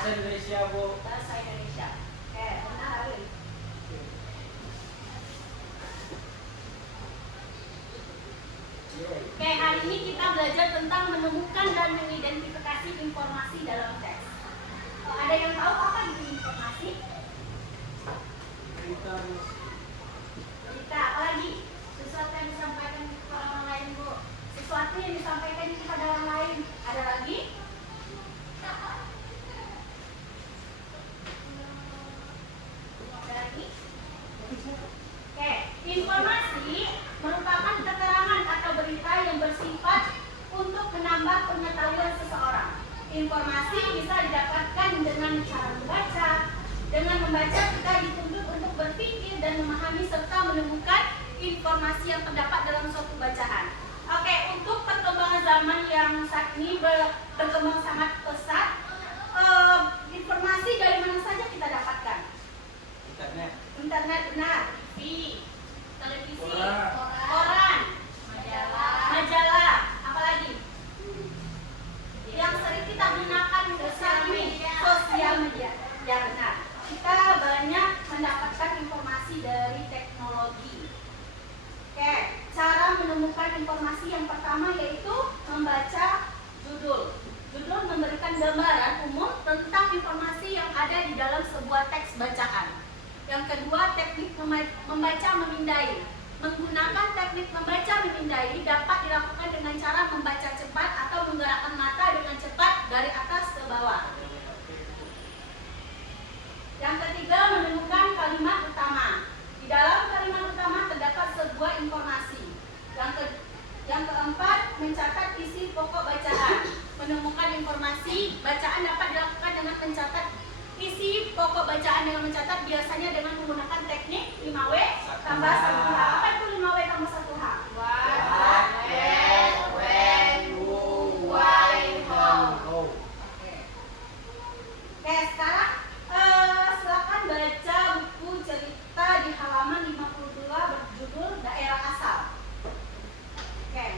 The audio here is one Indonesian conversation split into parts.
Bahasa Indonesia, Bu. Bahasa Indonesia. Oke, benar Ali. Oke, hari ini kita belajar tentang menemukan dan mengidentifikasi informasi dalam teks. Ada yang tahu apa itu informasi? Berita, Bu. Berita, apa lagi? Sesuatu yang disampaikan kepada orang lain, Bu. Sesuatu yang disampaikan kepada orang lain. Ada lagi? Ada lagi? Oke, informasi merupakan keterangan atau berita yang bersifat untuk menambah pengetahuan seseorang. Informasi bisa didapatkan dengan cara membaca. Dengan membaca kita dituntut untuk berpikir dan memahami serta menemukan informasi yang terdapat dalam suatu bacaan. Oke, untuk perkembangan zaman yang saat ini berkembang sangat pesat, informasi dari mana saja kita dapatkan? Internet. Internet, benar. TV, televisi, Koran. koran, majalah, apa lagi? Yang sering kita gunakan sosial media. Ya benar. Kita banyak mendapatkan informasi dari teknologi. Oke, cara menemukan informasi yang pertama yaitu membaca judul. Judul memberikan gambaran umum tentang informasi yang ada di dalam sebuah teks bacaan. Yang kedua, teknik membaca memindai. Menggunakan teknik membaca memindai dapat dilakukan dengan cara membaca cepat atau menggerakkan mata dengan cepat dari atas ke bawah. Yang ketiga, menemukan kalimat utama. Di dalam kalimat utama terdapat sebuah informasi. Yang keempat, mencatat isi pokok bacaan. Menemukan informasi bacaan dapat dilakukan dengan mencatat isi pokok bacaan. Dengan mencatat biasanya dengan menggunakan teknik 5W tambah 1H. Apa itu 5W tambah 1H? Oke, sekarang silakan baca buku cerita di halaman 52 berjudul Daerah Asal. Oke.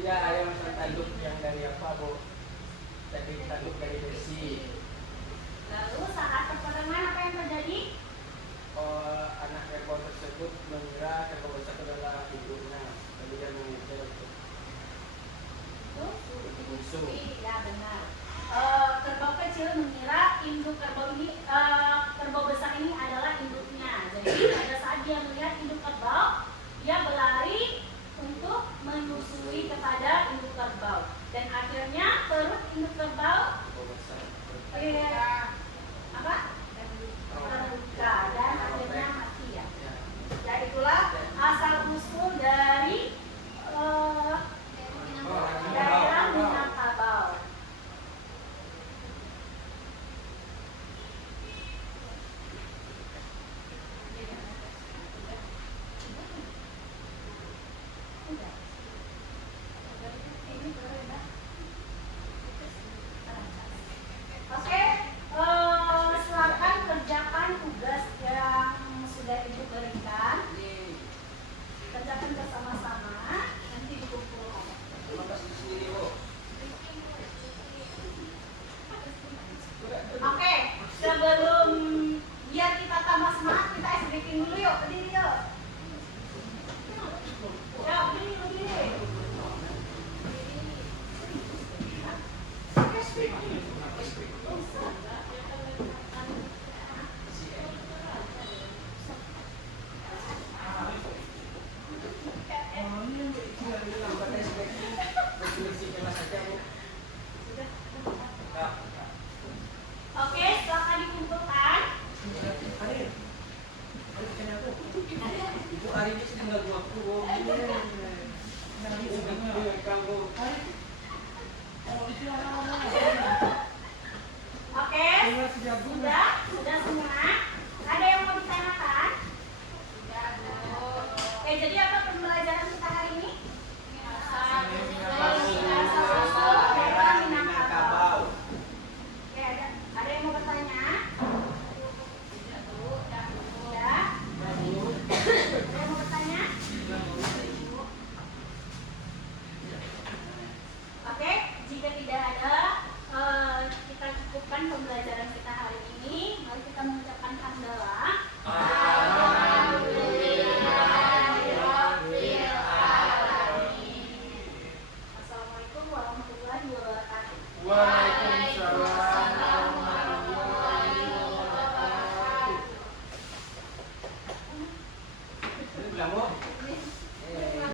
Iya, ayam tanduk yang dari apa, Bu? Dari tanduk dari besi. Lalu saat perkawinan apa yang terjadi? Anak kerbau tersebut mengira kerbau besar adalah ibunya, lalu dia mengejar untuk musuh. Ya benar. Kerbau kecil mengira induk kerbau ini, kerbau besar ini adalah induknya. Jadi pada saat dia melihat induk kerbau, dia berlari untuk menyusui kepada induk kerbau. Dan akhirnya perut induk kerbau apa? Terluka dan akhirnya mati ya. Ya itulah asal usul dari daerah Minangkabau. Oke, silakan kerjakan tugas yang sudah Ibu berikan. Kerjakan bersama-sama, nanti dikumpulkan. Oke, sebelum biar kita tambah semangat, kita ice breaking dulu yuk, berdiri yuk. Ya, berdiri. Oke, silakan dikumpulkan. Ibu hari ini sedang gak gua kurung. Oke, sudah semua.